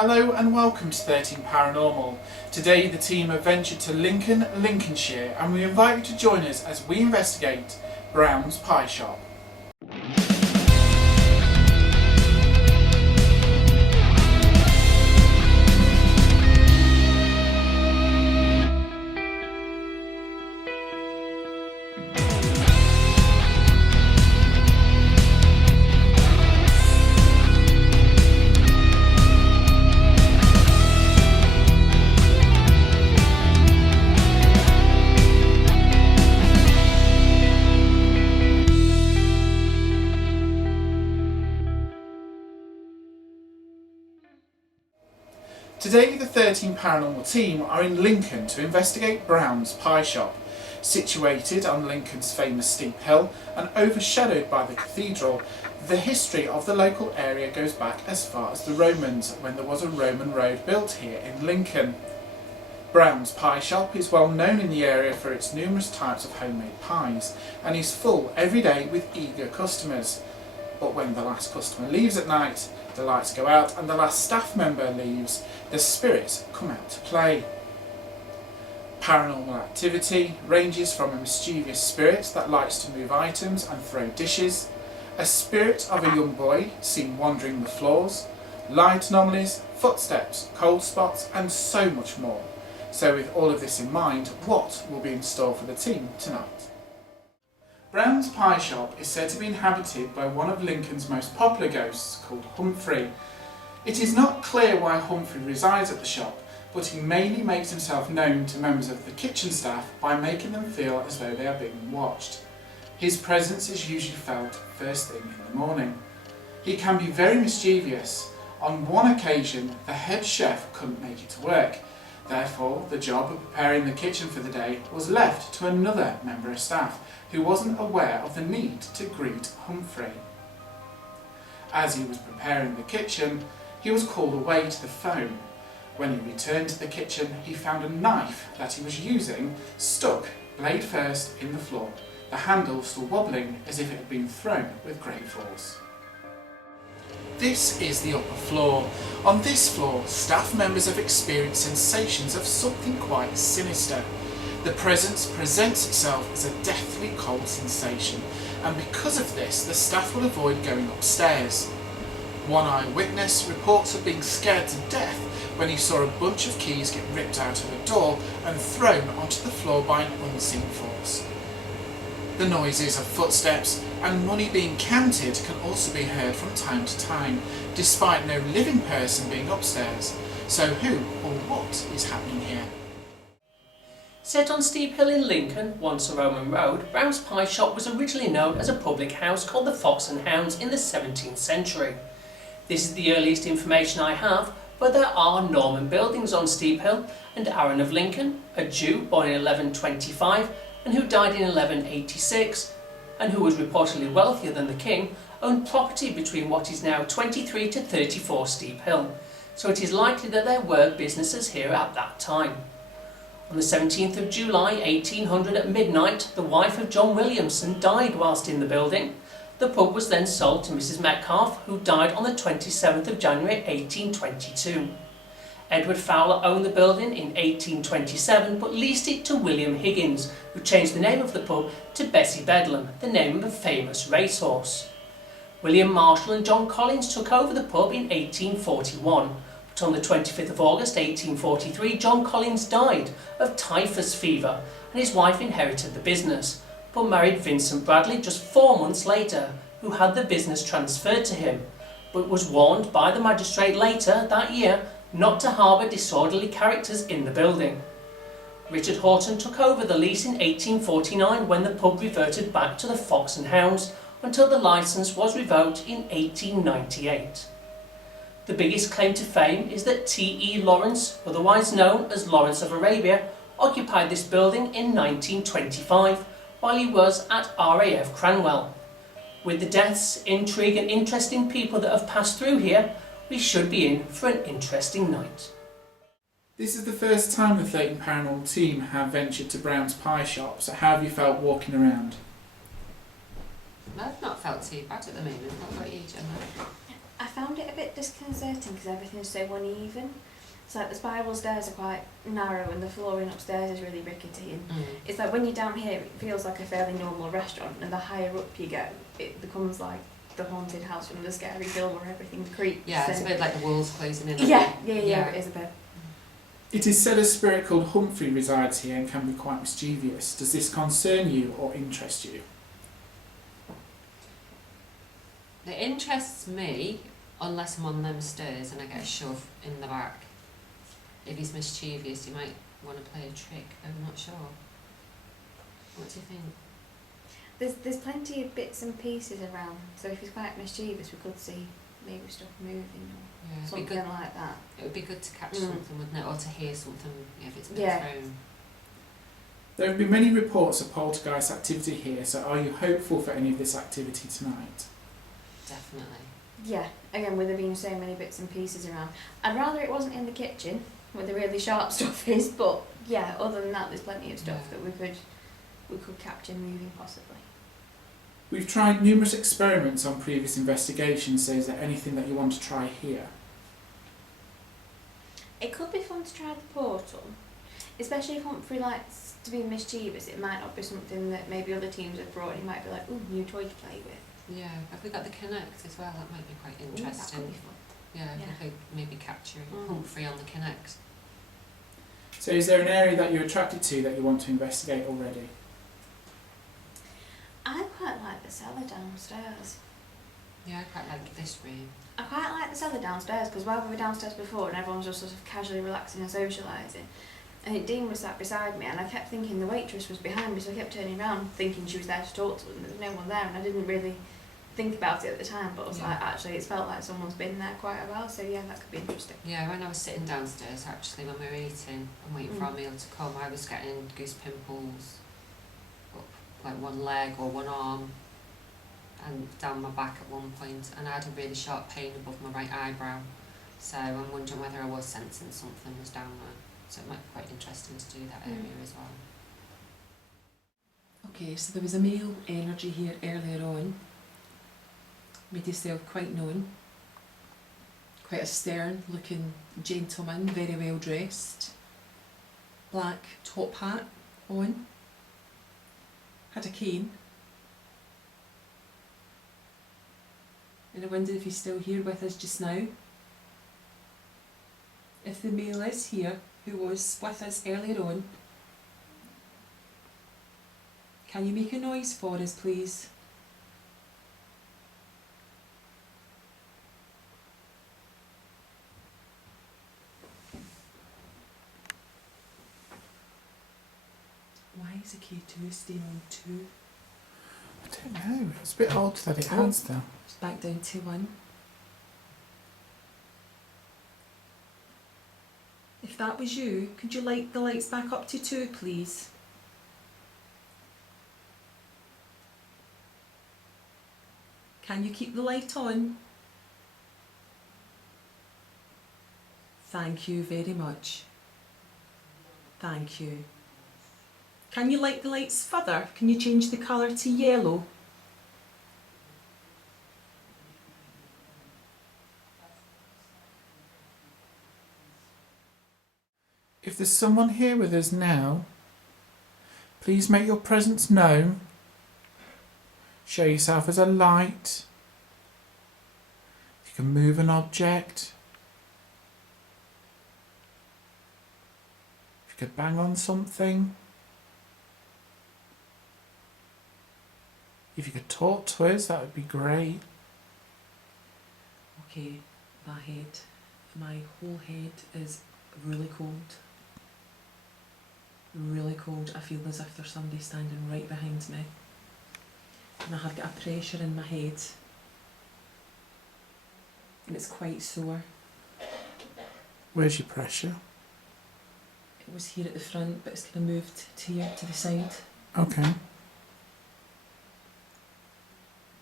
Hello and welcome to 13 Paranormal. Today the team have ventured to Lincoln, Lincolnshire, and we invite you to join us as we investigate Brown's Pie Shop. Today the 13 Paranormal team are in Lincoln to investigate Brown's Pie Shop. Situated on Lincoln's famous steep hill and overshadowed by the cathedral, the history of the local area goes back as far as the Romans, when there was a Roman road built here in Lincoln. Brown's Pie Shop is well known in the area for its numerous types of homemade pies and is full every day with eager customers. But when the last customer leaves at night, the lights go out and the last staff member leaves, the spirits come out to play. Paranormal activity ranges from a mischievous spirit that likes to move items and throw dishes, a spirit of a young boy seen wandering the floors, light anomalies, footsteps, cold spots and so much more. So with all of this in mind, what will be in store for the team tonight? Brown's Pie Shop is said to be inhabited by one of Lincoln's most popular ghosts called Humphrey. It is not clear why Humphrey resides at the shop, but he mainly makes himself known to members of the kitchen staff by making them feel as though they are being watched. His presence is usually felt first thing in the morning. He can be very mischievous. On one occasion, the head chef couldn't make it to work. Therefore, the job of preparing the kitchen for the day was left to another member of staff who wasn't aware of the need to greet Humphrey. As he was preparing the kitchen, he was called away to the phone. When he returned to the kitchen, he found a knife that he was using stuck, blade first, in the floor, the handle still wobbling as if it had been thrown with great force. This is the upper floor. On this floor, staff members have experienced sensations of something quite sinister. The presence presents itself as a deathly cold sensation, and because of this, the staff will avoid going upstairs. One eyewitness reports of being scared to death when he saw a bunch of keys get ripped out of a door and thrown onto the floor by an unseen force. The noises of footsteps and money being counted can also be heard from time to time, despite no living person being upstairs. So who or what is happening here? Set on Steep Hill in Lincoln, once a Roman road, Brown's Pie Shop was originally known as a public house called the Fox and Hounds in the 17th century. This is the earliest information I have, but there are Norman buildings on Steep Hill, and Aaron of Lincoln, a Jew born in 1125 and who died in 1186, and who was reportedly wealthier than the king, owned property between what is now 23 to 34 Steep Hill, so it is likely that there were businesses here at that time. On the 17th of July 1800 at midnight, the wife of John Williamson died whilst in the building. The pub was then sold to Mrs. Metcalfe, who died on the 27th of January 1822. Edward Fowler owned the building in 1827 but leased it to William Higgins, who changed the name of the pub to Bessie Bedlam, the name of a famous racehorse. William Marshall and John Collins took over the pub in 1841, but on the 25th of August 1843 John Collins died of typhus fever and his wife inherited the business, but married Vincent Bradley just 4 months later, who had the business transferred to him, but was warned by the magistrate later that year not to harbour disorderly characters in the building. Richard Horton took over the lease in 1849 when the pub reverted back to the Fox and Hounds until the licence was revoked in 1898. The biggest claim to fame is that T.E. Lawrence, otherwise known as Lawrence of Arabia, occupied this building in 1925 while he was at RAF Cranwell. With the deaths, intrigue and interesting people that have passed through here, we should be in for an interesting night. This is the first time the 13 Paranormal team have ventured to Brown's Pie Shop, so how have you felt walking around? I've not felt too bad at the moment. What about you, Gemma? I found it a bit disconcerting because everything's so uneven. It's like the spiral stairs are quite narrow and the flooring upstairs is really rickety, and it's like when you're down here it feels like a fairly normal restaurant, and the higher up you go it becomes like the haunted house from the scary film where everything creeps. Yeah, it's a bit like the walls closing in. Yeah, it is a bit. It is said a spirit called Humphrey resides here and can be quite mischievous. Does this concern you or interest you? It interests me, unless I'm on them stairs and I get shoved in the back. If he's mischievous, he might want to play a trick. I'm not sure. What do you think? There's plenty of bits and pieces around, so if he's quite mischievous we could see maybe stuff moving or Yeah, something like that. It would be good to catch something, wouldn't it? Or to hear something if it's been thrown. There have been many reports of poltergeist activity here, so are you hopeful for any of this activity tonight? Definitely. Yeah, again with there being so many bits and pieces around. I'd rather it wasn't in the kitchen where the really sharp stuff is, but yeah, other than that there's plenty of stuff that we could capture moving possibly. We've tried numerous experiments on previous investigations, so is there anything that you want to try here? It could be fun to try the portal, especially if Humphrey likes to be mischievous. It might not be something that maybe other teams have brought. He might be like, ooh, new toy to play with. Yeah, have we got the Connect as well? That might be quite interesting. Ooh, that could be fun. Yeah, if we could maybe capture Humphrey on the Connect. So is there an area that you're attracted to that you want to investigate already? I quite like the cellar downstairs. Yeah, I quite like this room. I quite like the cellar downstairs because while we were downstairs before and everyone was just sort of casually relaxing and socialising, and Dean was sat beside me and I kept thinking the waitress was behind me, so I kept turning around thinking she was there to talk to us and there was no one there, and I didn't really think about it at the time, but I was like, actually it's felt like someone's been there quite a while, so yeah, that could be interesting. Yeah, when I was sitting downstairs actually when we were eating and waiting for our meal to come, I was getting goose pimples up like one leg or one arm and down my back at one point, and I had a really sharp pain above my right eyebrow, so I'm wondering whether I was sensing something was down there, so it might be quite interesting to do that area as well. Okay, so there was a male energy here earlier on, made himself quite known, quite a stern looking gentleman, very well dressed, black top hat on, had a cane, and I wondered if he's still here with us just now. If the male is here, who was with us earlier on, can you make a noise for us, please? Why is the K2 staying on 2? I don't know, it's a bit odd that it has though. It's back down to 1. If that was you, could you light the lights back up to 2, please? Can you keep the light on? Thank you very much. Thank you. Can you light the lights further? Can you change the colour to yellow? If there's someone here with us now, please make your presence known. Show yourself as a light. You can move an object. If you could bang on something. If you could talk to us, that would be great. Okay, my whole head is really cold. Really cold. I feel as if there's somebody standing right behind me. And I have got a pressure in my head. And it's quite sore. Where's your pressure? It was here at the front, but it's kind of moved to here, to the side. Okay.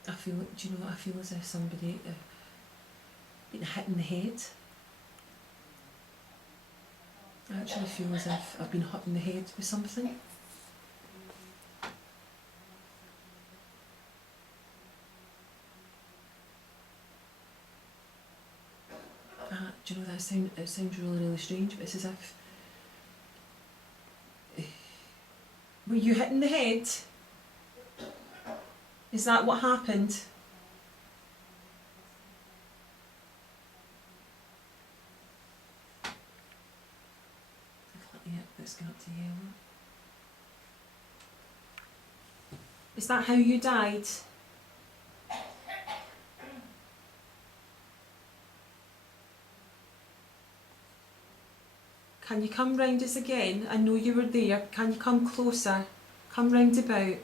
I feel, do you know what I feel as if somebody been hit in the head? I actually feel as if I've been hit in the head with something. Do you know that it sounds really, really strange, but it's as if... Were you hitting the head? Is that what happened? Yep, let's go up to yellow. Is that how you died? Can you come round us again? I know you were there. Can you come closer? Come round about.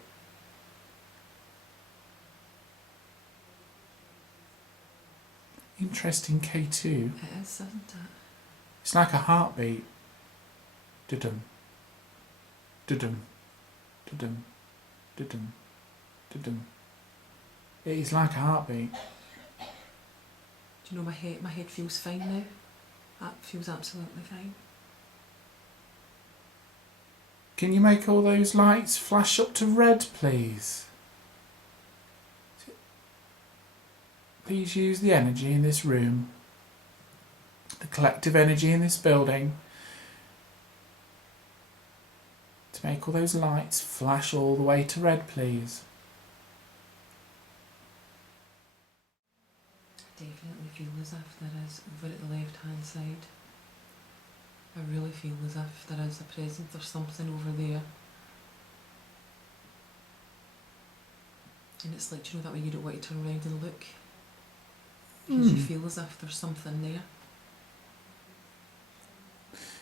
Interesting K2. It is, isn't it? It's like a heartbeat. Dudum. Dudum. Dudum. Dudum. Dudum. It is like a heartbeat. Do you know my head feels fine now? That feels absolutely fine. Can you make all those lights flash up to red, please? Please use the energy in this room, the collective energy in this building, to make all those lights flash all the way to red, please. I definitely feel as if there is over at the left hand side. I really feel as if there is a presence or something over there. And it's like, do you know that way you don't want to turn around and look? Because you feel as if there's something there.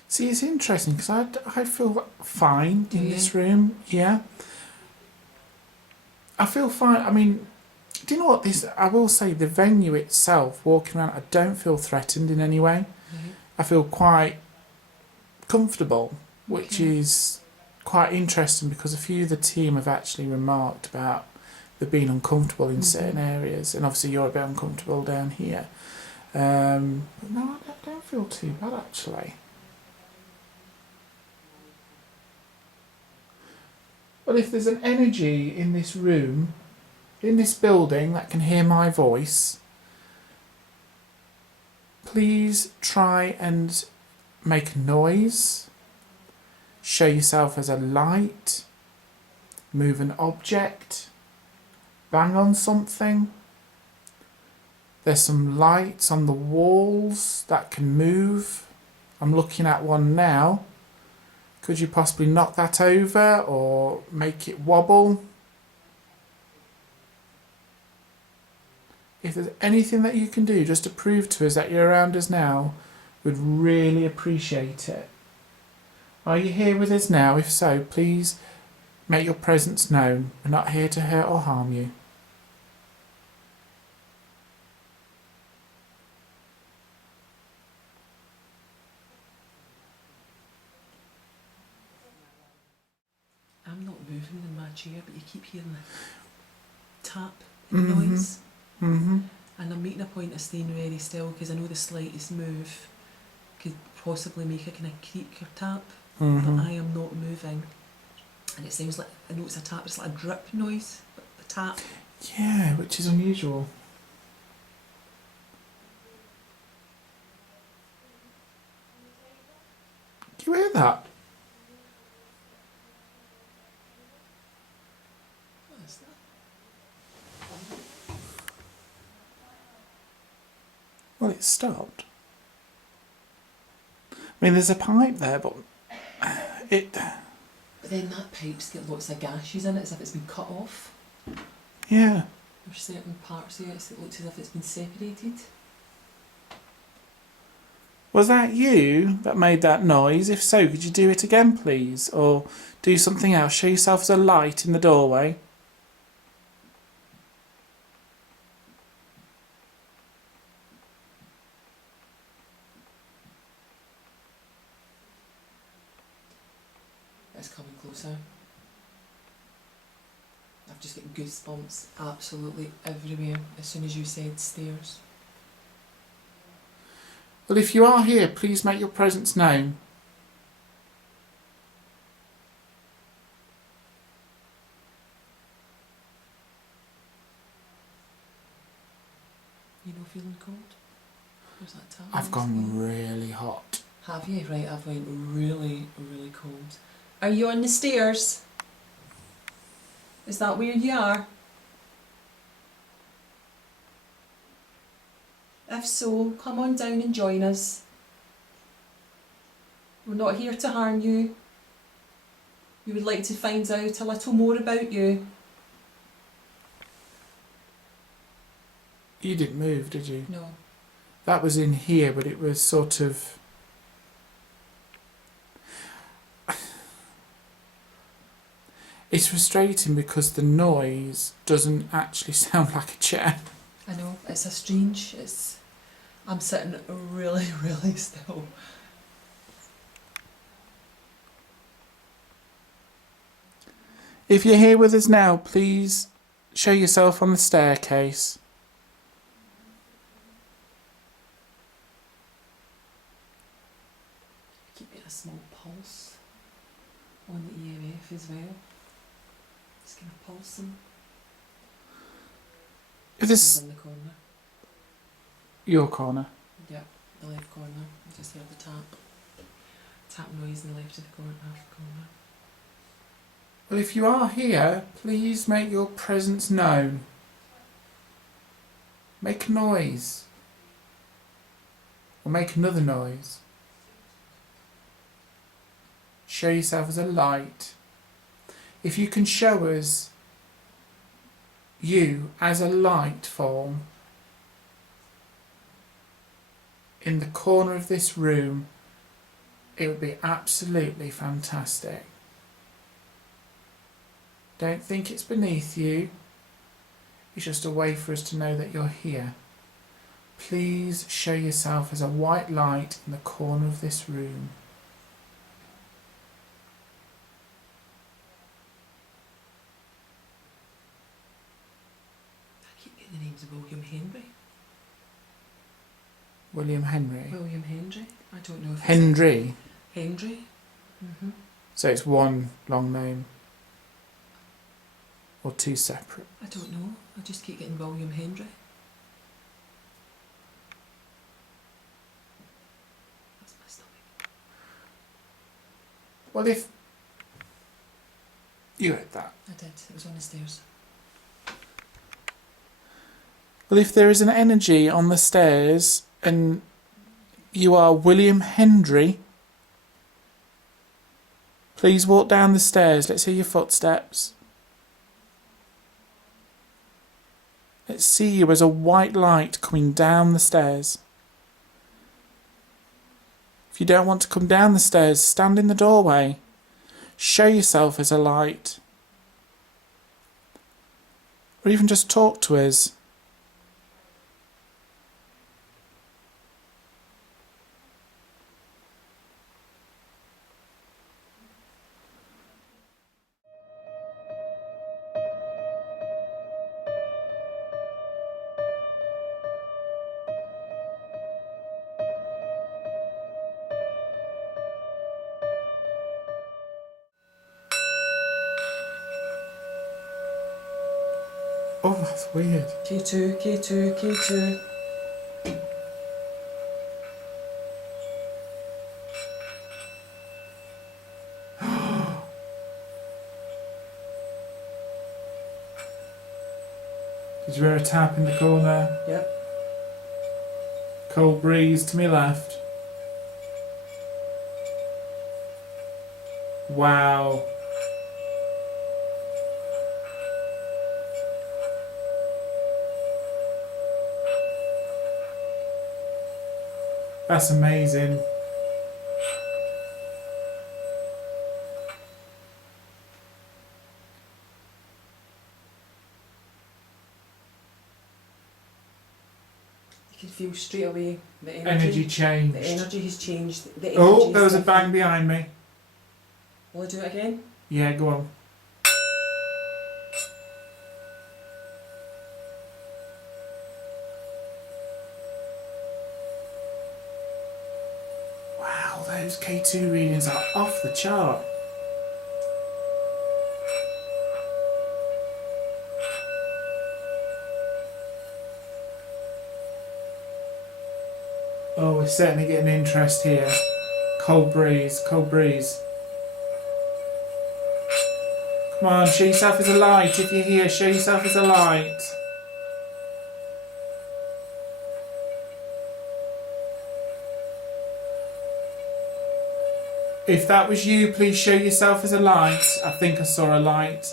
See, it's interesting because I feel fine Do in you? this room. Yeah. I feel fine. I mean, do you know what this... I will say the venue itself, walking around, I don't feel threatened in any way. Right. I feel quite comfortable, which Okay. is quite interesting because a few of the team have actually remarked about there being uncomfortable in certain areas, and obviously you're a bit uncomfortable down here. But no, I don't feel too bad actually. Well, if there's an energy in this room, in this building that can hear my voice, please try and make a noise, show yourself as a light, move an object, bang on something. There's some lights on the walls that can move. I'm looking at one now. Could you possibly knock that over or make it wobble? If there's anything that you can do just to prove to us that you're around us now, we'd really appreciate it. Are you here with us now? If so, please make your presence known. We're not here to hurt or harm you. I'm not moving in my chair, but you keep hearing the tap noise. Mm-hmm. And I'm making a point of staying very still because I know the slightest move could possibly make a kind of creak or tap, Mm-hmm. but I am not moving. And it sounds like, I know it's a tap, it's like a drip noise, but the tap. Yeah, which is unusual. Do you hear that? What is that? Well, it stopped. I mean, there's a pipe there, but it... But then that pipe's got lots of gashes in it, as if it's been cut off. Yeah. There's certain parts of it that looks as if it's been separated. Was that you that made that noise? If so, could you do it again, please? Or do something else? Show yourself as a light in the doorway. It's coming closer. I've just got goosebumps absolutely everywhere as soon as you said stairs. Well, if you are here, please make your presence known. You know, feeling cold? Where's that tap? I've gone really hot. Have you? Right, I've went really, really cold. Are you on the stairs? Is that where you are? If so, come on down and join us. We're not here to harm you. We would like to find out a little more about you. You didn't move, did you? No. That was in here, but it was sort of... It's frustrating because the noise doesn't actually sound like a chair. I know, it's a strange, I'm sitting really, really still. If you're here with us now, please show yourself on the staircase. Keep getting a small pulse on the EMF as well. Just kind of pulsing. If this In the corner. your corner. Yeah, the left corner. I just heard the tap noise in the left of the corner, half the corner. Well, if you are here, please make your presence known. Make a noise. Or make another noise. Show yourself as a light. If you can show us you as a light form in the corner of this room, it would be absolutely fantastic. Don't think it's beneath you. It's just a way for us to know that you're here. Please show yourself as a white light in the corner of this room. I keep getting the names of William Henry. William Henry. William Henry? I don't know if Henry. Henry? Mm-hmm. So it's one long name. Or two separate. I don't know. I just keep getting William Henry. That's my stomach. Well, if you heard that. I did. It was on the stairs. Well, if there is an energy on the stairs and you are William Henry, please walk down the stairs. Let's hear your footsteps. Let's see you as a white light coming down the stairs. If you don't want to come down the stairs, stand in the doorway. Show yourself as a light. Or even just talk to us. Oh, that's weird. K2, K2, K2. Did you hear a tap in the corner? Yep. Cold breeze to my left. Wow. That's amazing. You can feel straight away the Energy changed. The energy has changed. The Oh, energy there was is a bang different. behind me. Will I do it again? Yeah, go on. Wow, those K2 readings are off the chart. Oh, we're certainly getting interest here. Cold breeze, cold breeze. Come on, show yourself as a light. If you're here, show yourself as a light. If that was you, please show yourself as a light. I think I saw a light.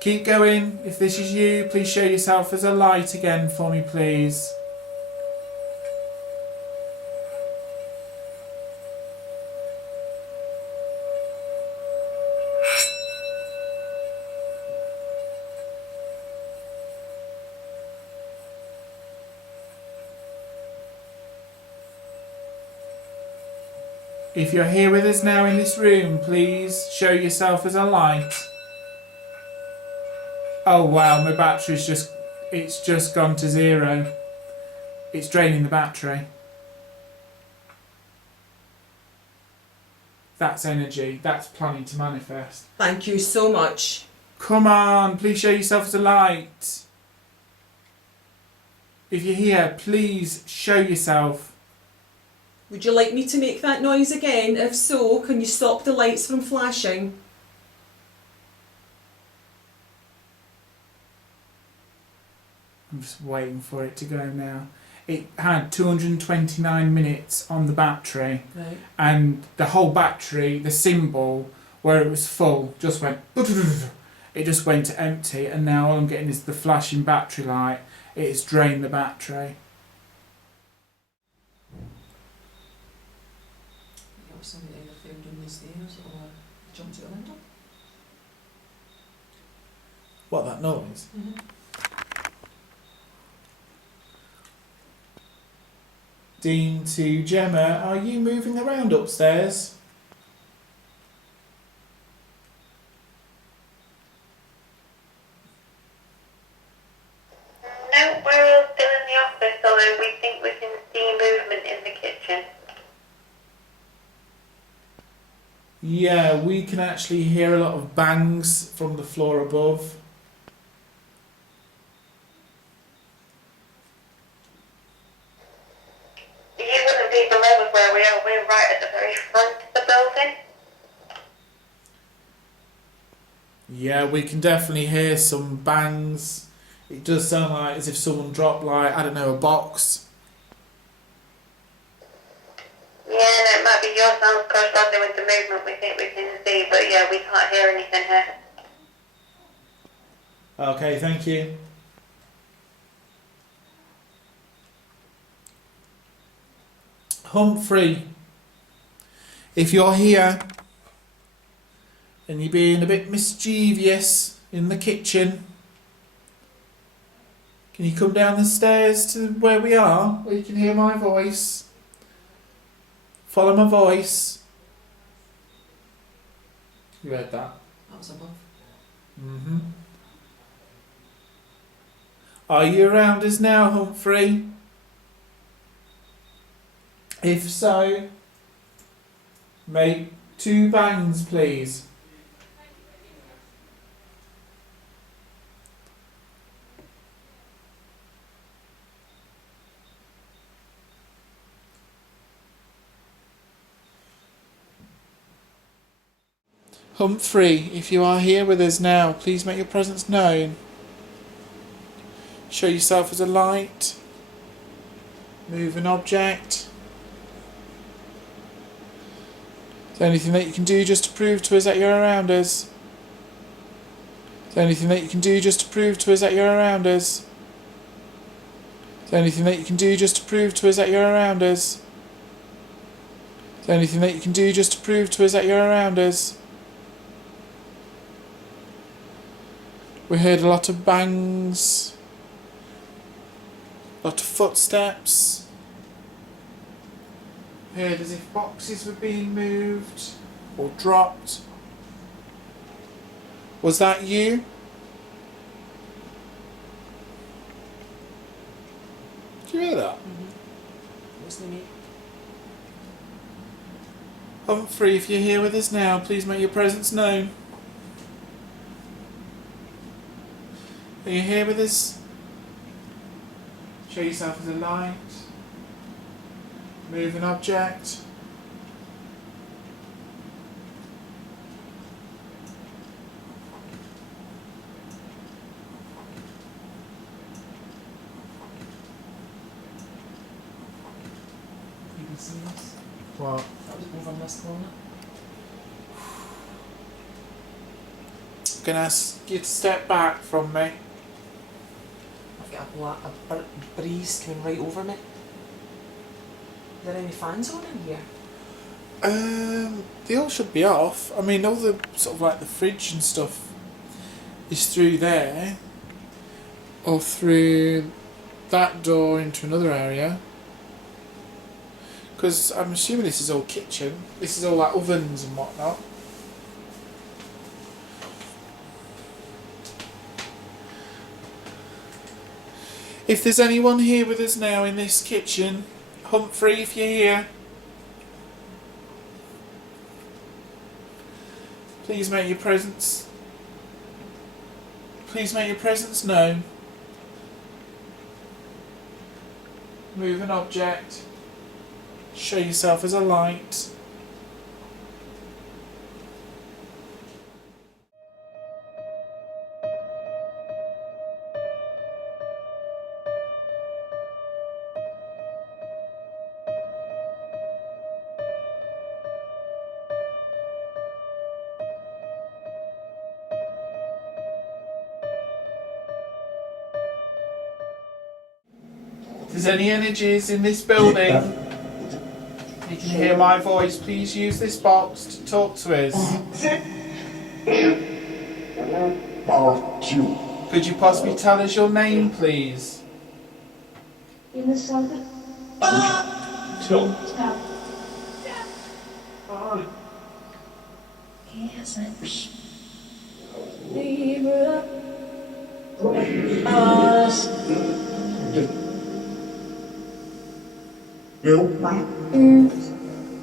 Keep going. If this is you, please show yourself as a light again for me, please. If you're here with us now in this room, please show yourself as a light. Oh wow, my battery's it's just gone to 0. It's draining the battery. That's energy, that's planning to manifest. Thank you so much. Come on, please show yourself as a light. If you're here, please show yourself. Would you like me to make that noise again? If so, can you stop the lights from flashing? I'm just waiting for it to go now. It had 229 minutes on the battery, Right. and the whole battery, the symbol where it was full, just went. It just went to empty, and now all I'm getting is the flashing battery light. It has drained the battery. Somebody either fell down the stairs or jumped out the window. What, that noise? Dean to Gemma, are you moving around upstairs? No, we're all still in the office, although we think we can see movement in the kitchen. Yeah, we can actually hear a lot of bangs from the floor above. You wouldn't be below us where we are. We're right at the very front of the building. Yeah, we can definitely hear some bangs. It does sound like as if someone dropped, like, I don't know, a box. Yeah, no, it might be your sound corresponding with the movement we think we can see, but yeah, we can't hear anything here. Okay, thank you. Humphrey, if you're here and you're being a bit mischievous in the kitchen, can you come down the stairs to where we are, where you can hear my voice? Follow my voice. You heard that? That was above. Mm-hmm. Are you around us now, Humphrey? If so, make 2 bangs, please. Humphrey, if you are here with us now, please make your presence known. Show yourself as a light. Move an object. Is there anything that you can do just to prove to us that you're around us? Is there anything that you can do just to prove to us that you're around us? Is there anything that you can do just to prove to us that you're around us? Is there anything that you can do just to prove to us that you're around us? We heard a lot of bangs, a lot of footsteps. Heard as if boxes were being moved or dropped. Was that you? Did you hear that? Wasn't me. Humphrey, if you're here with us now, please make your presence known. Are you here with us? Show yourself as a light. Move an object. You can see this. What? That was over in this corner. I'm gonna ask you to step back from me. I've got a breeze coming right over me. Are there any fans on in here? They all should be off. I mean, all the sort of like the fridge and stuff is through there, or through that door into another area. Because I'm assuming this is all kitchen. This is all like ovens and whatnot. If there's anyone here with us now in this kitchen, Humphrey, if you're here, please make your presence. Please make your presence known. Move an object. Show yourself as a light. If there's any energies in this building, you can hear my voice, please use this box to talk to us. Could you possibly tell us your name, please?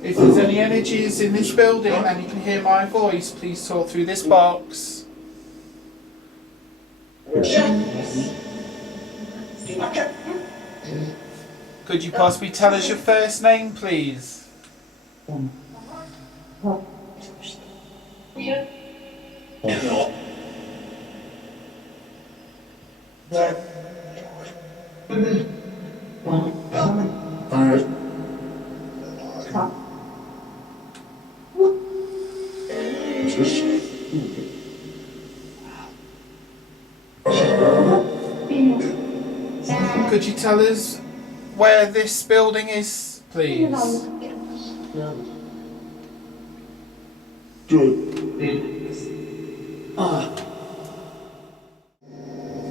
If there's any energies in this building and you can hear my voice, please talk through this box. Could you possibly tell us your first name, please? Could you tell us where this building is, please?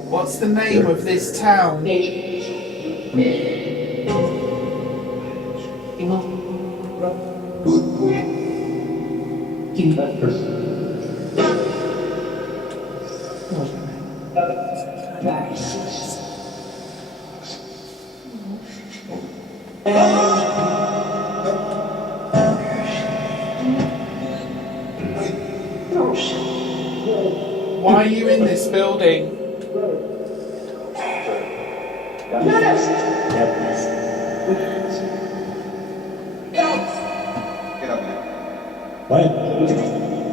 What's the name of this town? Why are you in this building?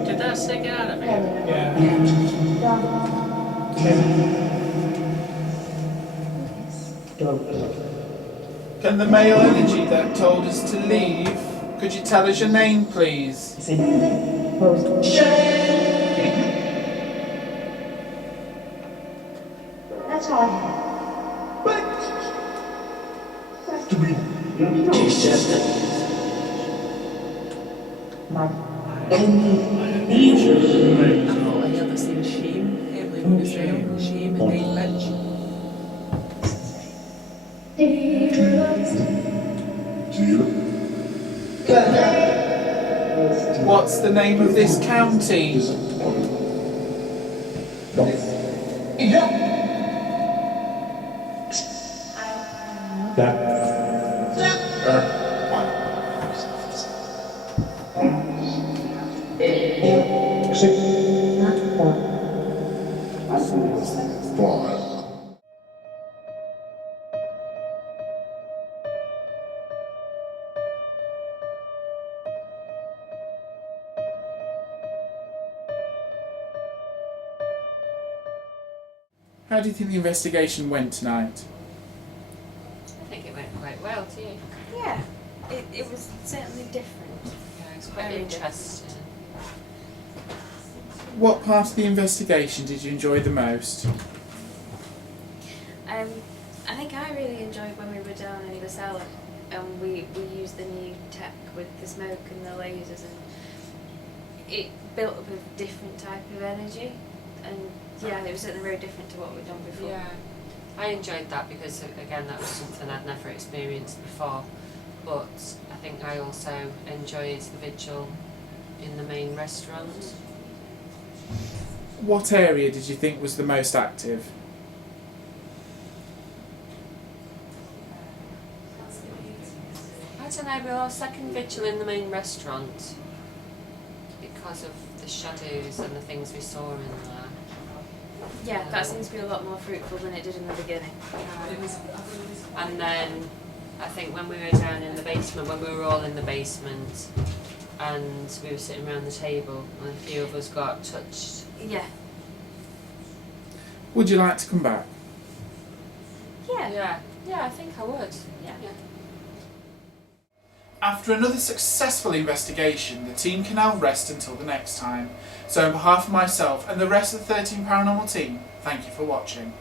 Did that say get out of here? Yeah. Can the male energy that told us to leave, could you tell us your name, please? That's all. I heard the same shame earlier on as well. Shame and then bitch. What's the name of this county? How do you think the investigation went tonight? I think it went quite well, do you? Yeah, it was certainly different. Yeah, it was quite Very interesting. What part of the investigation did you enjoy the most? I think I really enjoyed when we were down in the cellar and we used the new tech with the smoke and the lasers, and it built up a different type of energy, and yeah, it was certainly very different to what we'd done before. Yeah, I enjoyed that because, again, that was something I'd never experienced before. But I think I also enjoyed the vigil in the main restaurant. What area did you think was the most active? I don't know, we were our second vigil in the main restaurant because of the shadows and the things we saw in there. Yeah, that seems to be a lot more fruitful than it did in the beginning. And then I think when we were down in the basement, when we were all in the basement and we were sitting around the table and a few of us got touched. Yeah. Would you like to come back? Yeah. Yeah, I think I would. Yeah. After another successful investigation, the team can now rest until the next time. So on behalf of myself and the rest of the 13 Paranormal team, thank you for watching.